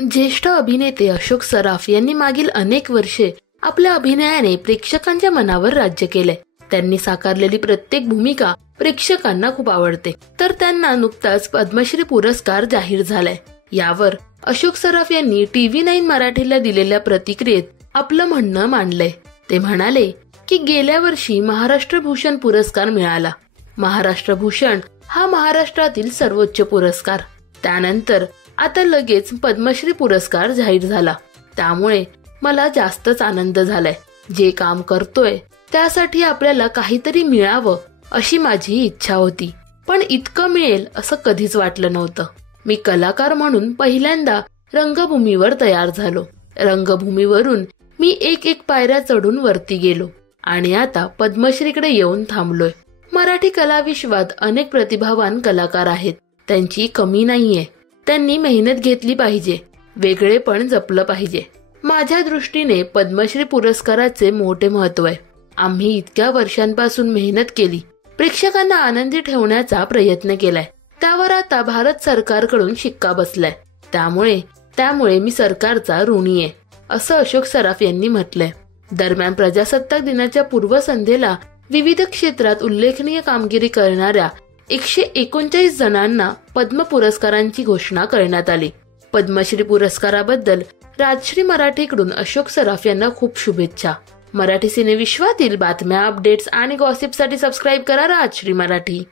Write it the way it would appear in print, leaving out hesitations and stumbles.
ज्येष्ठ अभिनेते अशोक सराफ यांनी मागील अनेक वर्षे आपल्या अभिनयाने प्रेक्षकांच्या मनावर राज्य केले। त्यांनी साकारलेली प्रत्येक भूमिका प्रेक्षकांना खूप आवडते। तर त्यांना नुकताच पद्मश्री पुरस्कार जाहीर झालाय। यावर अशोक सराफ यांनी TV9 मराठीला दिलेल्या प्रतिक्रियेत आपलं म्हणणं मांडलंय। ते म्हणाले की गेल्या वर्षी महाराष्ट्र भूषण पुरस्कार मिळाला। महाराष्ट्र भूषण हा महाराष्ट्रातील सर्वोच्च पुरस्कार। त्यानंतर आता लगेच पद्मश्री पुरस्कार जाहीर झाला। त्यामुळे मला जास्तच आनंद झालाय। जे काम करतोय त्यासाठी आपल्याला काहीतरी मिळावं अशी माझी इच्छा होती, पण इतकं मिळेल असं कधीच वाटलं नव्हतं। मी कलाकार म्हणून पहिल्यांदा रंगभूमीवर तयार झालो। रंगभूमीवरून मी एक पायऱ्या चढून वरती गेलो आणि आता पद्मश्रीकडे येऊन थांबलोय। मराठी कला विश्वात अनेक प्रतिभावान कलाकार आहेत, त्यांची कमी नाहीये। त्यांनी मेहनत घेतली पाहिजे, वेगळेपण जपलं पाहिजे। माझ्या दृष्टीने पद्मश्री पुरस्काराचे मोठे महत्व आहे। आम्ही इतक्या वर्षांपासून मेहनत केली, प्रेक्षकांना आनंदी ठेवण्याचा प्रयत्न केलाय। त्यावर आता भारत सरकारकडून शिक्का बसलाय। त्यामुळे मी सरकारचा ऋणी आहे, असं अशोक सराफ यांनी म्हटलंय। दरम्यान प्रजासत्ताक दिनाच्या पूर्वसंध्येला विविध क्षेत्रात उल्लेखनीय कामगिरी करणाऱ्या 139 जणांना पद्म पुरस्कारांची घोषणा करण्यात आली। पद्मश्री पुरस्काराबद्दल राजश्री मराठीकडून अशोक सराफ यांना खूप शुभेच्छा। मराठी सिनेविश्वातील बातम्या, अपडेट्स आणि गॉसिपसाठी सबस्क्राईब करा राजश्री मराठी।